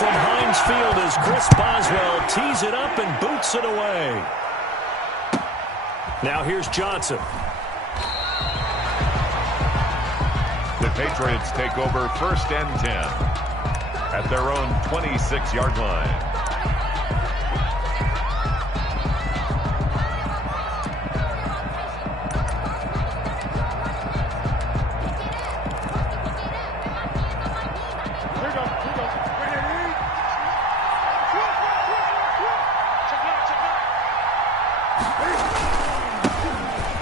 from Heinz Field as Chris Boswell tees it up and boots it away. Now here's Johnson. The Patriots take over 1st and 10 at their own 26-yard line.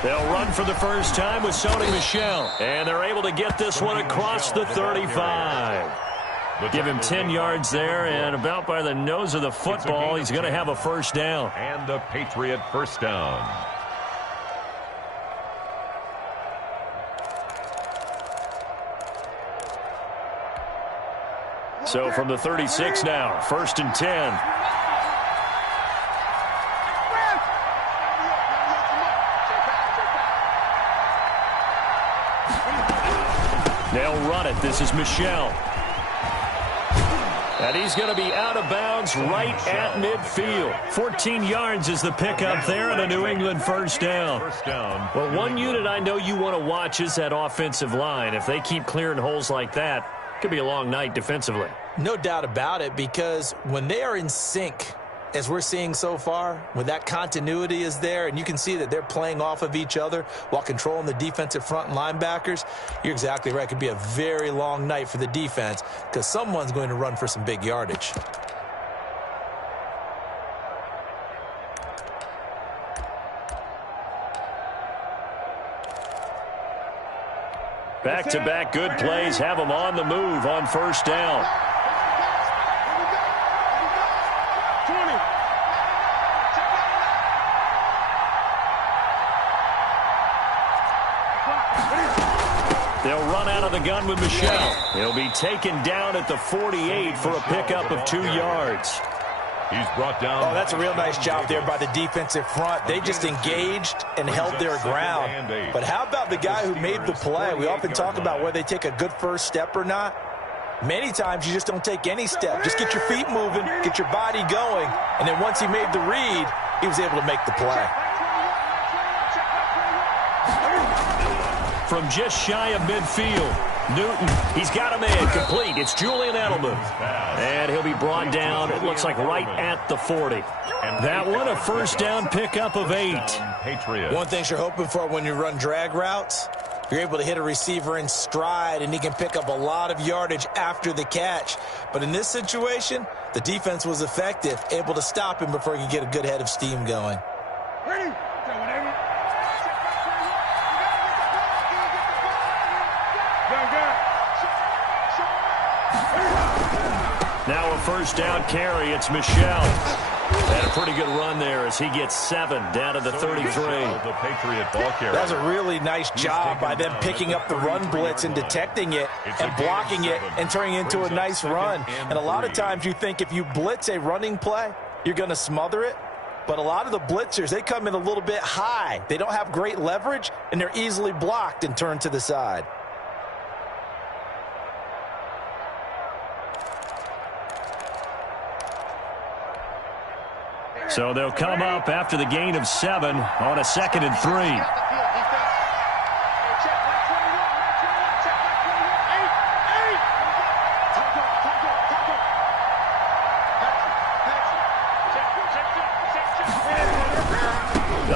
They'll run for the first time with Sony Michel. And they're able to get this one across the 35. Give him 10 yards there, and about by the nose of the football, he's going to have a first down. And a Patriot first down. So from the 36 now, 1st and 10. They'll run it. This is Michel. And he's going to be out of bounds right at midfield. 14 yards is the pickup there and a New England first down. Well, one unit I know you want to watch is that offensive line. If they keep clearing holes like that, it could be a long night defensively. No doubt about it, because when they are in sync, as we're seeing so far, when that continuity is there and you can see that they're playing off of each other while controlling the defensive front and linebackers, you're exactly right. It could be a very long night for the defense because someone's going to run for some big yardage. Back-to-back good plays have them on the move on first down. They'll run out of the gun with Michel. He'll be taken down at the 48 for a pickup of 2 yards. He's brought down. Oh, that's a real nice job there by the defensive front. They just engaged and held their ground. But how about the guy who made the play? We often talk about whether they take a good first step or not. Many times you just don't take any step. Just get your feet moving, get your body going, and then once he made the read, he was able to make the play. From just shy of midfield, Newton, he's got a man complete. It's Julian Edelman. And he'll be brought down, it looks like right at the 40. That one, a first down pickup of 8. One thing you're hoping for when you run drag routes, you're able to hit a receiver in stride, and he can pick up a lot of yardage after the catch. But in this situation, the defense was effective, able to stop him before he could get a good head of steam going. Now a first down carry. It's Michel. And a pretty good run there as he gets 7 down to the 33. The Patriot ball carrier. That was a really nice job by them picking up the run blitz and detecting it and blocking it and turning it into a nice run. And a lot of times you think if you blitz a running play, you're going to smother it. But a lot of the blitzers, they come in a little bit high. They don't have great leverage, and they're easily blocked and turned to the side. So they'll come up after the gain of 7 on a 2nd and 3.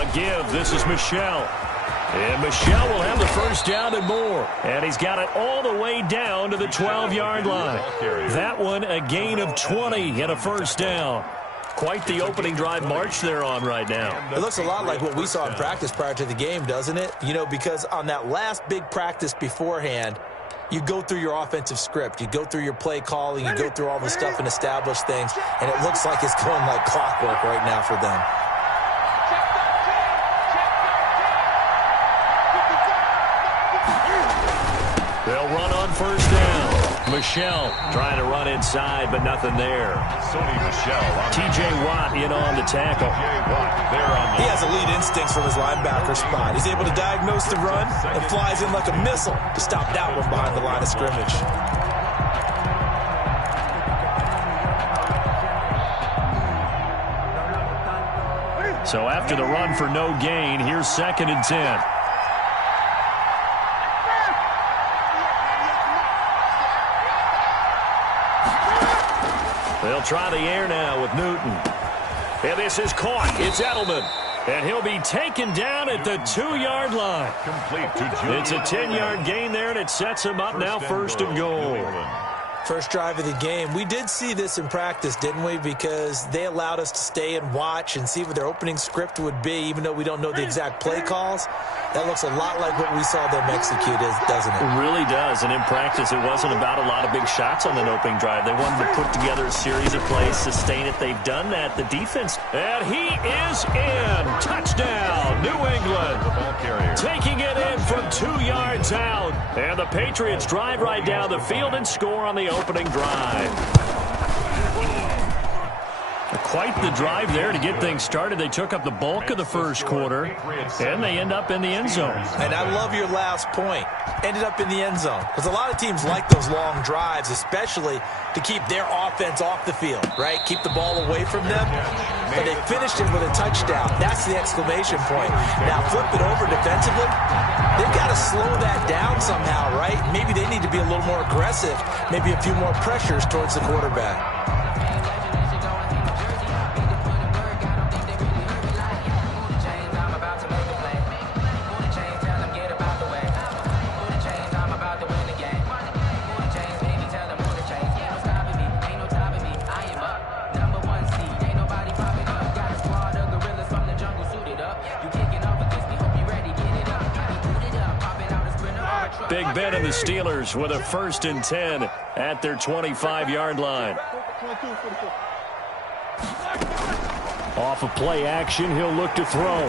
A give. This is Michel. And Michel will have the first down and more. And he's got it all the way down to the 12-yard line. That one, a gain of 20 and a first down. Quite the opening drive march they're on right now. It looks a lot like what we saw in practice prior to the game, doesn't it? You know, because on that last big practice beforehand, you go through your offensive script. You go through your play calling. You go through all the stuff and establish things. And it looks like it's going like clockwork right now for them. They'll run on first down. Michel trying to run inside, but nothing there. Sony Michel. T.J. Watt in on the tackle. He has elite instincts from his linebacker spot. He's able to diagnose the run and flies in like a missile to stop that one behind the line of scrimmage. So after the run for no gain, here's 2nd and 10. They'll try the air now with Newton. And this is caught. It's Edelman. And he'll be taken down at the 2-yard line. Complete to It's a 10-yard gain there, and it sets him up now 1st and goal. First drive of the game. We did see this in practice, didn't we? Because they allowed us to stay and watch and see what their opening script would be, even though we don't know the exact play calls. That looks a lot like what we saw them execute, doesn't it? It really does. And in practice, it wasn't about a lot of big shots on that opening drive. They wanted to put together a series of plays, sustain it. They've done that. The defense. And he is in. Touchdown, New England. The ball carrier. Taking it in from 2 yards out. And the Patriots drive right down the field and score on the opening drive. Quite the drive there to get things started. They took up the bulk of the first quarter, and they end up in the end zone. And I love your last point. Ended up in the end zone. Because a lot of teams like those long drives, especially to keep their offense off the field, right? Keep the ball away from them. But they finished it with a touchdown. That's the exclamation point. Now flip it over defensively. They've got to slow that down somehow, right? Maybe they need to be a little more aggressive. Maybe a few more pressures towards the quarterback. Big Ben and the Steelers with a 1st and 10 at their 25-yard line. Off of play action, he'll look to throw.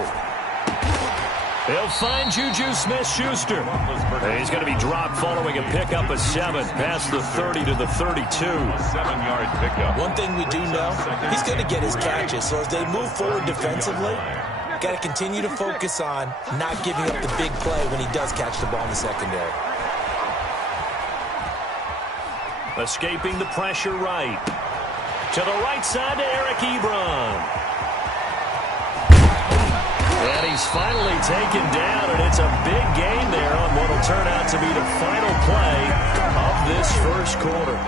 He'll find Juju Smith-Schuster. He's going to be dropped following a pickup of 7 past the 30 to the 32. 7-yard pickup. One thing we do know, he's going to get his catches. So as they move forward defensively, got to continue to focus on not giving up the big play when he does catch the ball in the secondary. Escaping the pressure right. To the right side to Eric Ebron. And he's finally taken down, and it's a big gain there on what will turn out to be the final play of this first quarter.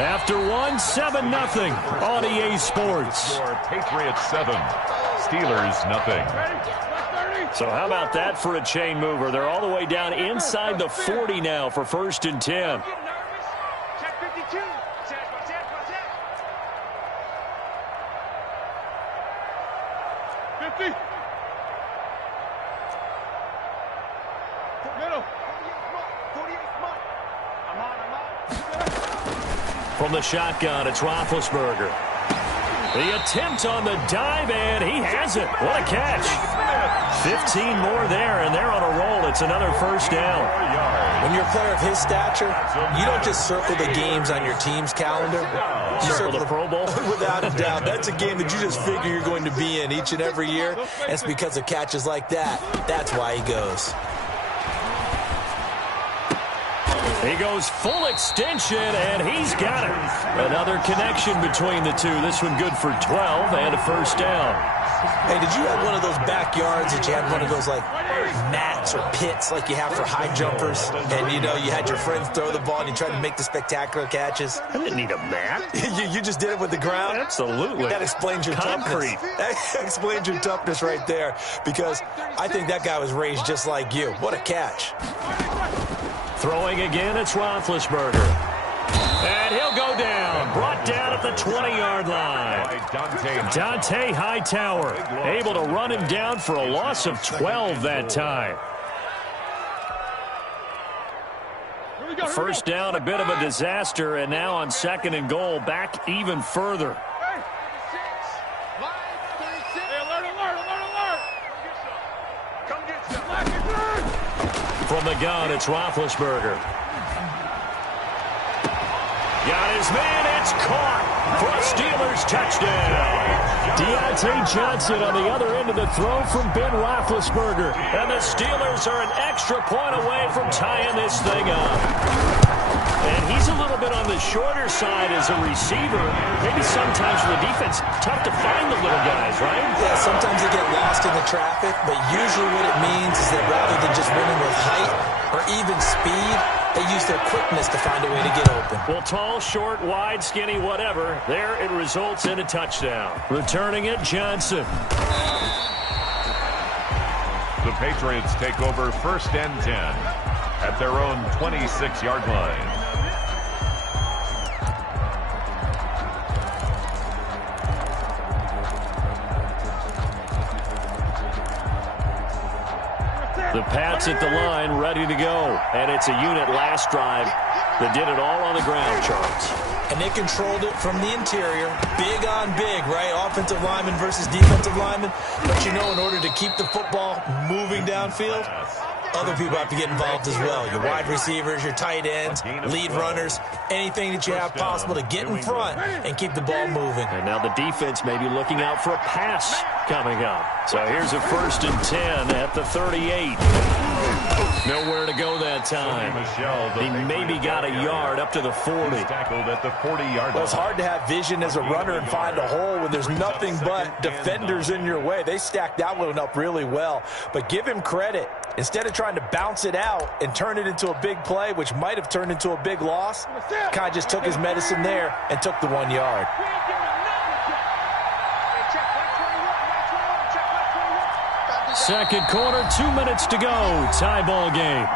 After 7-0 on EA Sports. Patriots 7, Steelers nothing. So how about that for a chain mover? They're all the way down inside the 40 now for 1st and 10. From the shotgun, it's Roethlisberger. The attempt on the dive, and he has it. What a catch. 15 more there, and they're on a roll. It's another 1st down. When you're a player of his stature, you don't just circle the games on your team's calendar. You circle the Pro Bowl? Without a doubt. That's a game that you just figure you're going to be in each and every year. And it's because of catches like that. That's why he goes. He goes full extension, and he's got it. Another connection between the two. This one good for 12 and a 1st down. Hey, did you have one of those backyards that you had one of those, like, mats or pits like you have for high jumpers? And, you know, you had your friends throw the ball and you tried to make the spectacular catches? I didn't need a mat. you just did it with the ground? Absolutely. That explains your concrete. Toughness. That explains your toughness right there, because I think that guy was raised just like you. What a catch. Throwing again, it's Roethlisberger. And he'll go down. Brought down at the 20-yard line. Dante Hightower able to run him down for a loss of 12 that time. 1st down, a bit of a disaster, and now on 2nd and goal, back even further. From the gun, it's Roethlisberger. Got his man, it's caught for a Steelers touchdown. Deontay Johnson on the other end of the throw from Ben Roethlisberger. And the Steelers are an extra point away from tying this thing up. And he's a little bit on the shorter side as a receiver. Maybe sometimes for the defense, tough to find the little guys, right? Yeah, sometimes they get lost in the traffic, but usually what it means is that rather than just winning with height or even speed, they use their quickness to find a way to get open. Well, tall, short, wide, skinny, whatever, there it results in a touchdown. Returning it, Johnson. The Patriots take over 1st and 10 at their own 26-yard line. The Pats at the line, ready to go. And it's a unit last drive that did it all on the ground, Charles. And they controlled it from the interior. Big on big, right? Offensive lineman versus defensive lineman. But you know, in order to keep the football moving downfield, other people have to get involved as well. Your wide receivers, your tight ends, lead runners, anything that you have possible to get in front and keep the ball moving. And now the defense may be looking out for a pass coming up. So here's a 1st and 10 at the 38. Nowhere to go that time. He maybe got a yard up to the 40. Tackled at the 40-yard line. Well, it's hard to have vision as a runner and find a hole when there's nothing but defenders in your way. They stacked that one up really well. But give him credit. Instead of trying to bounce it out and turn it into a big play, which might have turned into a big loss, kind of just took his medicine there and took the 1 yard. Second quarter, 2 minutes to go. Tie ball game.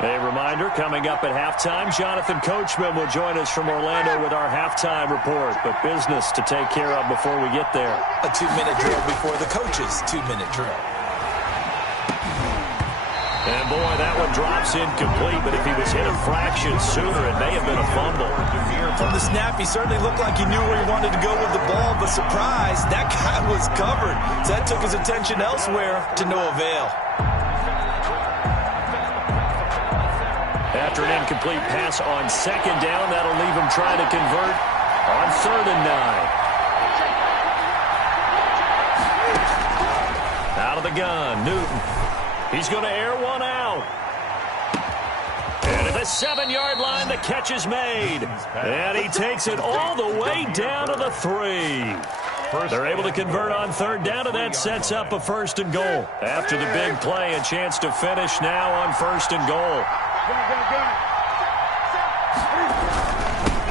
A reminder, coming up at halftime, Jonathan Coachman will join us from Orlando with our halftime report. But business to take care of before we get there. A 2-minute drill before the coach's 2-minute drill. And boy, that one drops incomplete, but if he was hit a fraction sooner, it may have been a fumble. From the snap, he certainly looked like he knew where he wanted to go with the ball, but surprise, that guy was covered. So that took his attention elsewhere to no avail. After an incomplete pass on 2nd down, that'll leave him trying to convert on 3rd and 9. Out of the gun, Newton. He's going to air one out. And at the 7-yard line, the catch is made. And he takes it all the way down to the 3. They're able to convert on 3rd down, and that sets up a 1st and goal. After the big play, a chance to finish now on 1st and goal.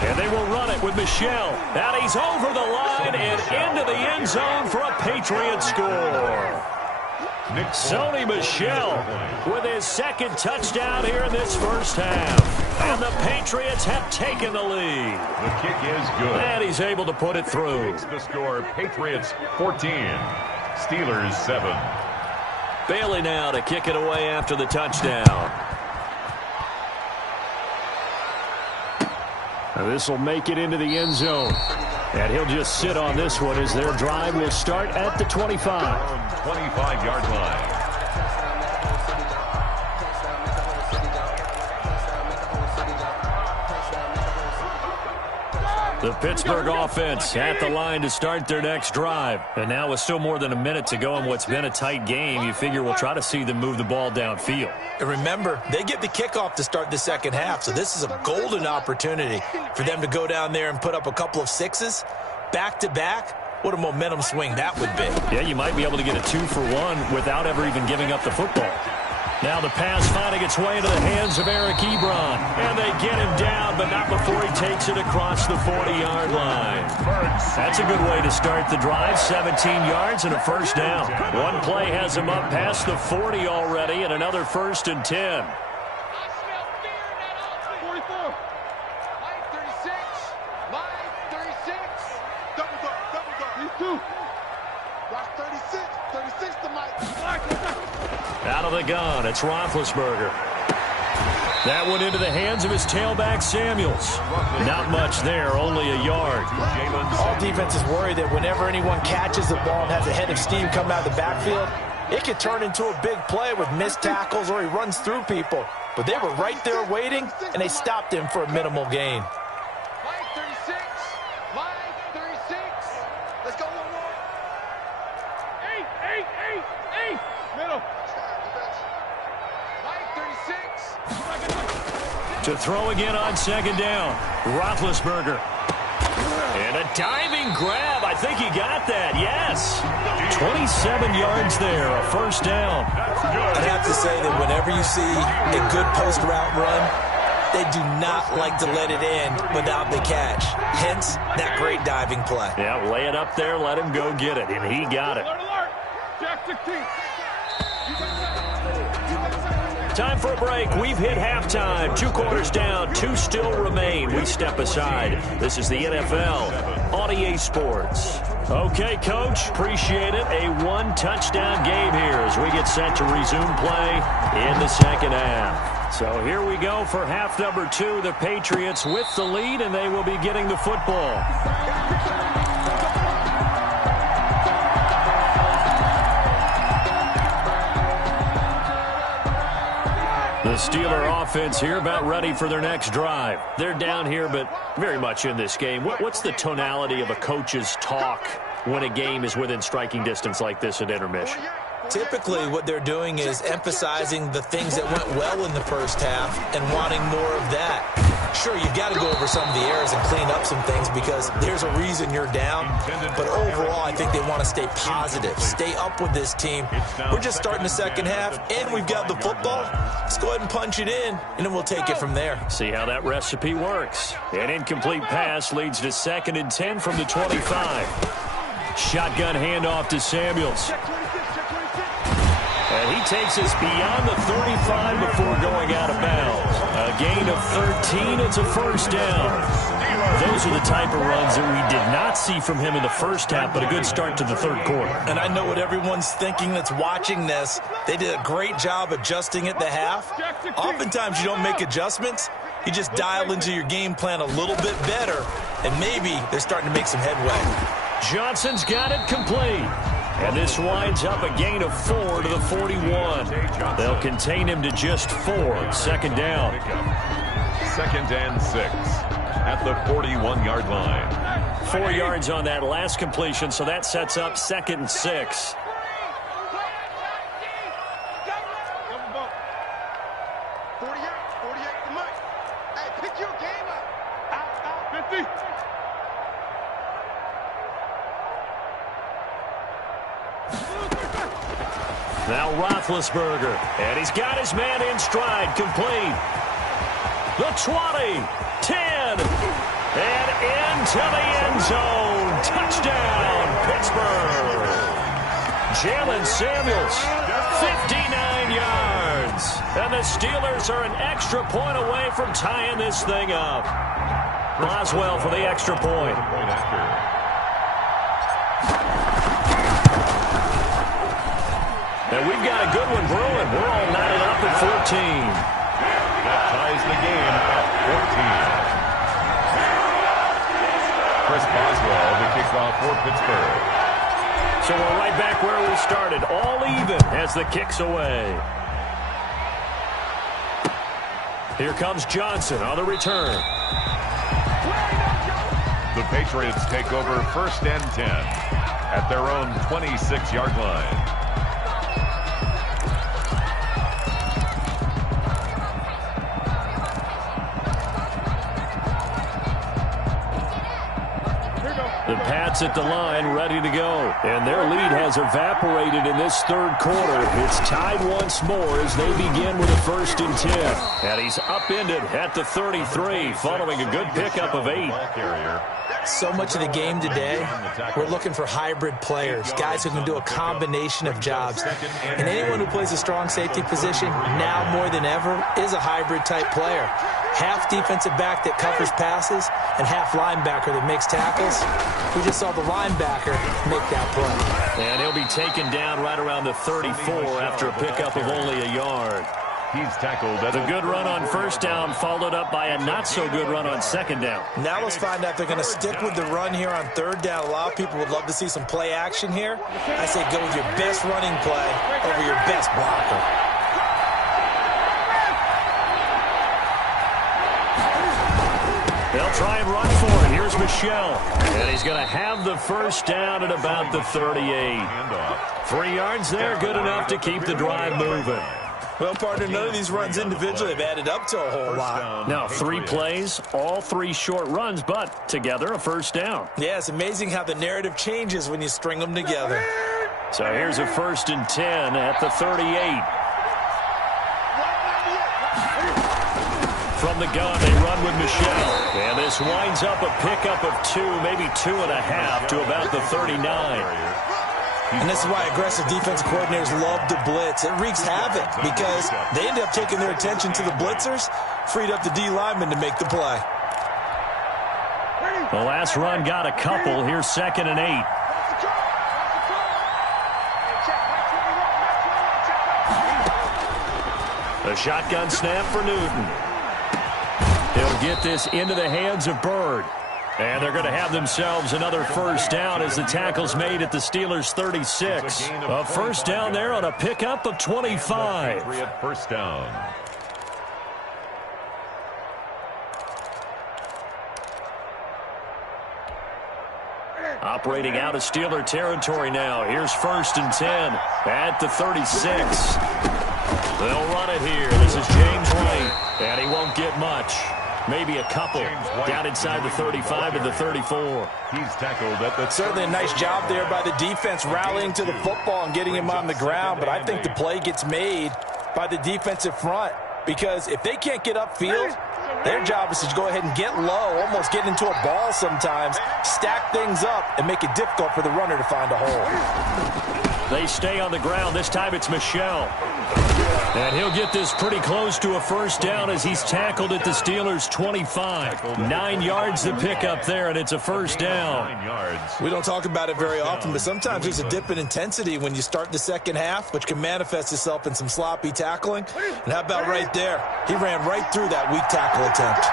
And they will run it with Michel. And he's over the line and into the end zone for a Patriot score. Sony Michel with his 2nd touchdown here in this first half. And the Patriots have taken the lead. The kick is good. And he's able to put it through. Makes the score Patriots 14, Steelers 7. Bailey now to kick it away after the touchdown. Now this will make it into the end zone. And he'll just sit on this one as their drive will start at the 25. 25-yard line. The Pittsburgh offense at the line to start their next drive. And now with still more than a minute to go in what's been a tight game, you figure we'll try to see them move the ball downfield. And remember, they get the kickoff to start the second half, so this is a golden opportunity for them to go down there and put up a couple of 6s back-to-back. What a momentum swing that would be. Yeah, you might be able to get a 2-for-1 without ever even giving up the football. Now the pass finding its way into the hands of Eric Ebron. And they get him down, but not before he takes it across the 40-yard line. That's a good way to start the drive. 17 yards and a 1st down. One play has him up past the 40 already, and another 1st and 10. Out of the gun, it's Roethlisberger. That one into the hands of his tailback, Samuels. Not much there, only a yard. All defenses worry that whenever anyone catches the ball and has a head of steam come out of the backfield, it could turn into a big play with missed tackles or he runs through people. But they were right there waiting, and they stopped him for a minimal gain. To throw again on second down. Roethlisberger. And a diving grab. I think he got that. Yes. 27 yards there. A first down. I'd have to say that whenever you see a good post route run, they do not like to let it end without the catch. Hence, that great diving play. Yeah, lay it up there, let him go get it, and he got it. Time for a break. We've hit halftime. 2 quarters down, 2 still remain. We step aside. This is the NFL on EA Sports. Okay, Coach, appreciate it. A 1-touchdown game here as we get set to resume play in the second half. So here we go for half number 2. The Patriots with the lead, and they will be getting the football. The Steeler offense here about ready for their next drive. They're down here, but very much in this game. What's the tonality of a coach's talk when a game is within striking distance like this at intermission? Typically, what they're doing is emphasizing the things that went well in the first half and wanting more of that. Sure, you've got to go over some of the errors and clean up some things because there's a reason you're down. But overall, I think they want to stay positive, stay up with this team. We're just starting the second half, and we've got the football. Let's go ahead and punch it in, and then we'll take it from there. See how that recipe works. An incomplete pass leads to 2nd and 10 from the 25. Shotgun handoff to Samuels. And he takes us beyond the 35 before going out of bounds. A gain of 13. It's a first down. Those are the type of runs that we did not see from him in the first half, but a good start to the third quarter. And I know what everyone's thinking that's watching this. They did a great job adjusting at the half. Oftentimes you don't make adjustments. You just dial into your game plan a little bit better, and maybe they're starting to make some headway. Johnson's got it complete. And this winds up a gain of 4 to the 41. They'll contain him to just 4. 2nd down. 2nd and 6 at the 41-yard line. 4 yards on that last completion, so that sets up 2nd and 6. Now Roethlisberger, and he's got his man in stride, complete. The 20, 10, and into the end zone. Touchdown, Pittsburgh. Jalen Samuels, 59 yards. And the Steelers are an extra point away from tying this thing up. Boswell for the extra point. And we've got a good one brewing. We're all knotted up at 14. That ties the game at 14. Chris Boswell, the kickoff for Pittsburgh. So we're right back where we started. All even as the kick's away. Here comes Johnson on the return. The Patriots take over 1st and 10 at their own 26-yard line. The Pats at the line, ready to go. And their lead has evaporated in this third quarter. It's tied once more as they begin with a 1st and 10. And he's upended at the 33, following a good pickup of 8. So much of the game today, we're looking for hybrid players, guys who can do a combination of jobs. And anyone who plays a strong safety position, now more than ever, is a hybrid-type player. Half defensive back that covers passes and half linebacker that makes tackles. We just saw the linebacker make that play. And he'll be taken down right around the 34 after a pickup of only a yard. He's tackled at a good run on 1st down, followed up by a not-so-good run on 2nd down. Now let's find out if they're going to stick with the run here on 3rd down. A lot of people would love to see some play action here. I say go with your best running play over your best blocker. They'll try and run for it. Here's Here's Michel. And he's going to have the first down at about the 38. 3 yards there, good enough to keep the drive moving. Well, partner, none of these runs individually have added up to a whole lot. Now, 3 plays, all 3 short runs, but together a first down. Yeah, it's amazing how the narrative changes when you string them together. So here's a 1st and 10 at the 38. From the gun, they run with Michel. And this winds up a pickup of 2, maybe 2.5 to about the 39. And this is why aggressive defensive coordinators love to blitz. It wreaks havoc because they end up taking their attention to the blitzers, freed up the D lineman to make the play. The last run got a couple. Here's 2nd and 8. A shotgun snap for Newton. He'll get this into the hands of Bird. And they're going to have themselves another first down as the tackle's made at the Steelers' 36. A first down there on a pickup of 25. First down. Operating out of Steeler territory now. Here's 1st and 10 at the 36. They'll run it here. This is James White, and he won't get much. Maybe a couple down inside the 35 and the 34. He's tackled at the... Certainly a nice job there by the defense rallying to the football and getting him on the ground, but I think the play gets made by the defensive front because if they can't get upfield, their job is to go ahead and get low, almost get into a ball sometimes, stack things up, and make it difficult for the runner to find a hole. They stay on the ground. This time it's Michel. And he'll get this pretty close to a first down as he's tackled at the Steelers' 25. 9 yards to pick up there, and it's a first down. 9 yards. We don't talk about it very often, but sometimes there's a dip in intensity when you start the second half, which can manifest itself in some sloppy tackling. And how about right there? He ran right through that weak tackle attempt.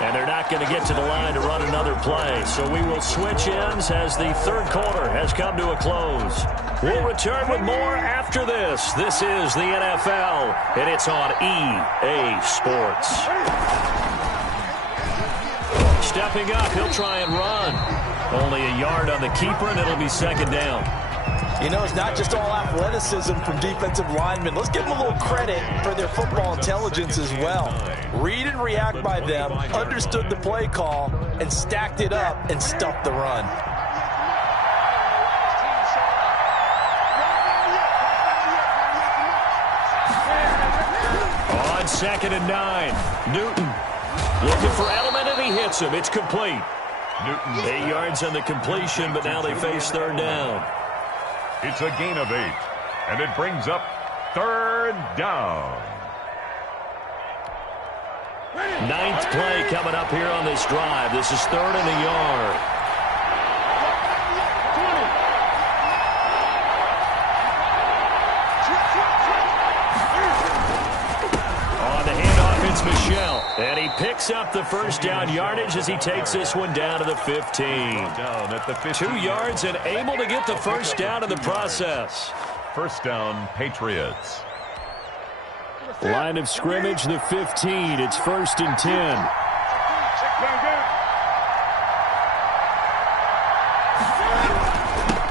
And they're not going to get to the line to run another play. So we will switch ends as the 3rd quarter has come to a close. We'll return with more after this. This is the NFL, and it's on EA Sports. Stepping up, he'll try and run. Only a yard on the keeper, and it'll be 2nd down. You know, it's not just all athleticism from defensive linemen. Let's give them a little credit for their football intelligence as well. Read and react by them, understood the play call, and stacked it up and stuffed the run. On 2nd and 9, Newton looking for Edelman, and he hits him. It's complete. Newton. 8 yards on the completion, but now they face 3rd down. It's a gain of 8, and it brings up 3rd down. 9th play coming up here on this drive. This is 3rd and a yard. On the handoff, it's Michel. And he picks up the first down yardage as he takes this one down to the 15. Down at the 15. 2 yards and able to get the first down in the process. First down, Patriots. Line of scrimmage, the 15. It's 1st and 10.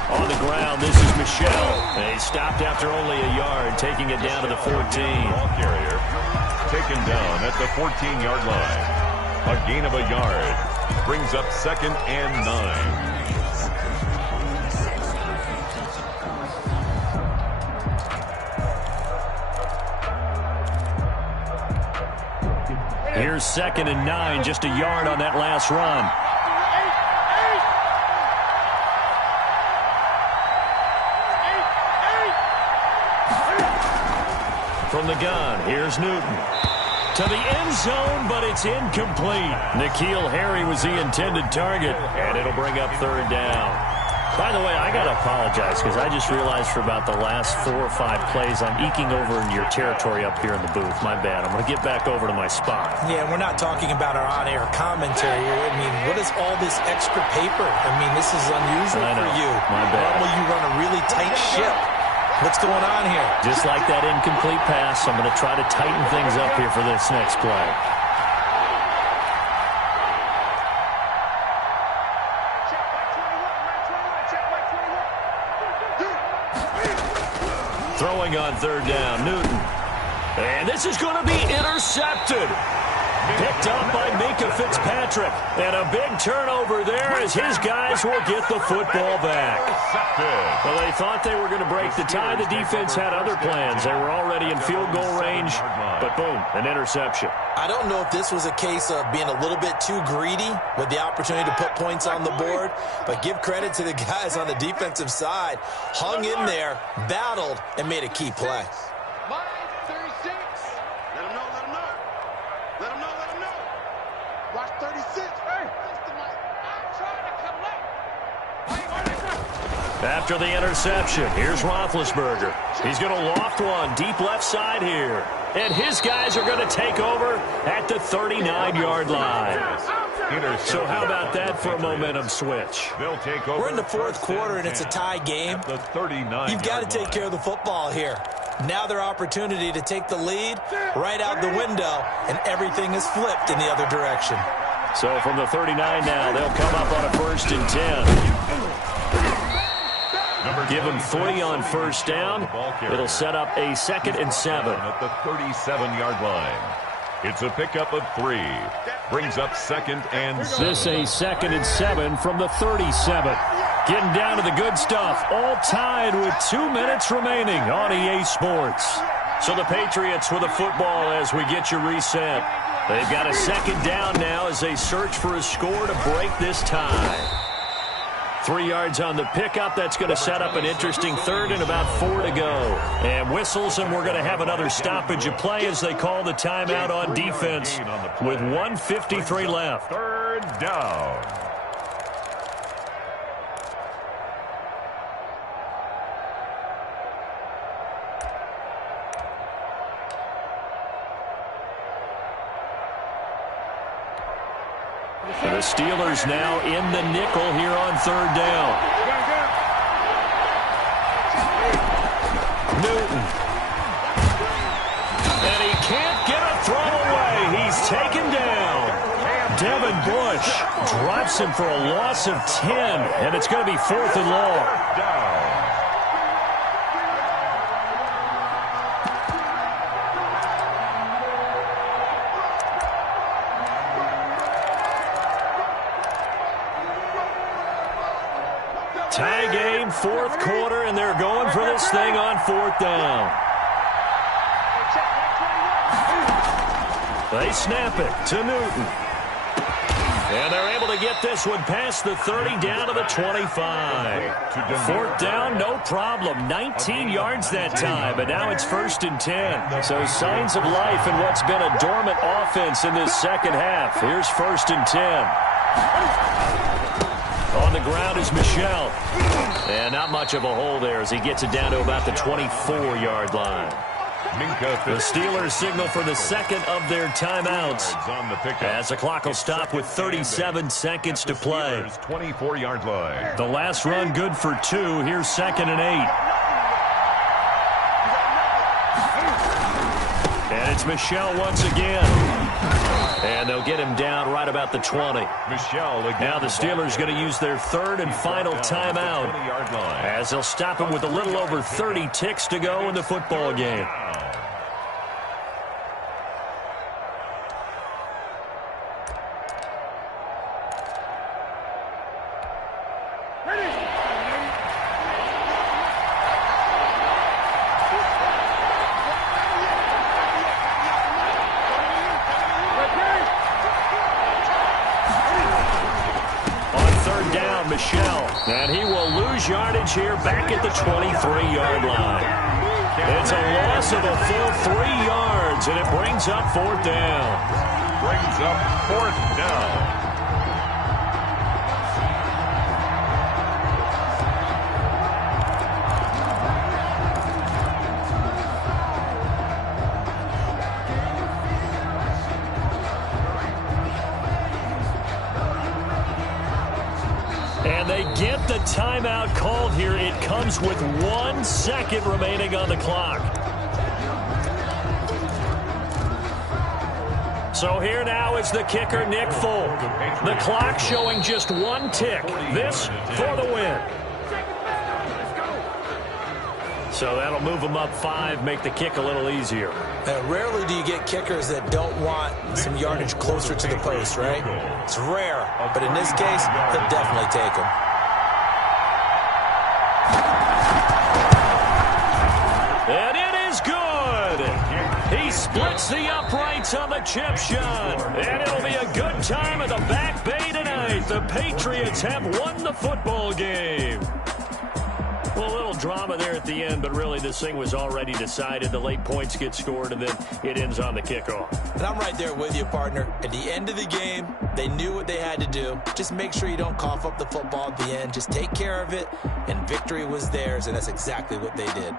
On the ground, this is Michel. And he stopped after only a yard, taking it down to the 14. Ball carrier taken down at the 14-yard line. A gain of a yard brings up 2nd and 9. Here's 2nd and 9, just a yard on that last run. From the gun, here's Newton. To the end zone, but it's incomplete. N'Keal Harry was the intended target, and it'll bring up 3rd down. By the way, I got to apologize because I just realized for about the last 4 or 5 plays I'm eking over into your territory up here in the booth. My bad. I'm going to get back over to my spot. Yeah, we're not talking about our on-air commentary. I mean, what is all this extra paper? I mean, this is unusual for you. My bad. Normally you run a really tight ship. What's going on here? Just like that incomplete pass, I'm going to try to tighten things up here for this next play. Throwing on third down, Newton. And this is going to be intercepted. Picked up by Minka Fitzpatrick. And a big turnover there as his guys will get the football back. Well, they thought they were going to break the tie. The defense had other plans. They were already in field goal range. But boom, an interception. I don't know if this was a case of being a little bit too greedy with the opportunity to put points on the board. But give credit to the guys on the defensive side. Hung in there, battled, and made a key play. After the interception, here's Roethlisberger. He's going to loft one deep left side here. And his guys are going to take over at the 39-yard line. So how about that for a momentum switch? We're in the fourth quarter, and it's a tie game. You've got to take care of the football here. Now their opportunity to take the lead right out the window, and everything is flipped in the other direction. So from the 39 now, they'll come up on a 1st and 10. Give him 3 on first down. It'll set up a 2nd and 7. At the 37-yard line. It's a pickup of 3. Brings up 2nd and 7. This a 2nd and 7 from the 37. Getting down to the good stuff. All tied with 2 minutes remaining on EA Sports. So the Patriots with a football as we get you reset. They've got a 2nd down now as they search for a score to break this tie. 3 yards on the pickup. That's going to set up an interesting 3rd and about 4 to go. And whistles, and we're going to have another stoppage of play as they call the timeout on defense with 1:53 left. 3rd down. The Steelers now in the nickel here on 3rd down. Newton. And he can't get a throw away. He's taken down. Devin Bush drops him for a loss of 10, and it's going to be 4th and long. Tie game, 4th quarter, and they're going for this thing on 4th down. They snap it to Newton. And they're able to get this one past the 30 down to the 25. 4th down, no problem. 19 yards that time, but now it's 1st and 10. So signs of life in what's been a dormant offense in this second half. Here's 1st and 10. On the ground is Michel. And not much of a hole there as he gets it down to about the 24-yard line. The Steelers signal for the 2nd of their timeouts as the clock will stop with 37 seconds to play. 24-yard line. The last run good for 2. Here's 2nd and 8. And it's Michel once again. And they'll get him down right about the 20. Now the Steelers going to use their 3rd and final timeout as they'll stop him with a little over 30 ticks to go in the football game. Michel, and he will lose yardage here back at the 23-yard line. It's a loss of a full 3 yards, and it brings up 4th down. Brings up 4th down. they get the timeout called here. It comes with 1 second remaining on the clock. So here now is the kicker, Nick Folk. The clock showing just 1 tick. This for the win. So that'll move them up 5, make the kick a little easier. Rarely do you get kickers that don't want some yardage closer to the post, right? It's rare, but in this case, they'll definitely take them. And it is good. He splits the uprights on the chip shot. And it'll be a good time at the Back Bay tonight. The Patriots have won the football game. Well, a little drama there at the end, but really this thing was already decided. The late points get scored, and then it ends on the kickoff. And I'm right there with you, partner. At the end of the game, they knew what they had to do. Just make sure you don't cough up the football at the end. Just take care of it, and victory was theirs, and that's exactly what they did.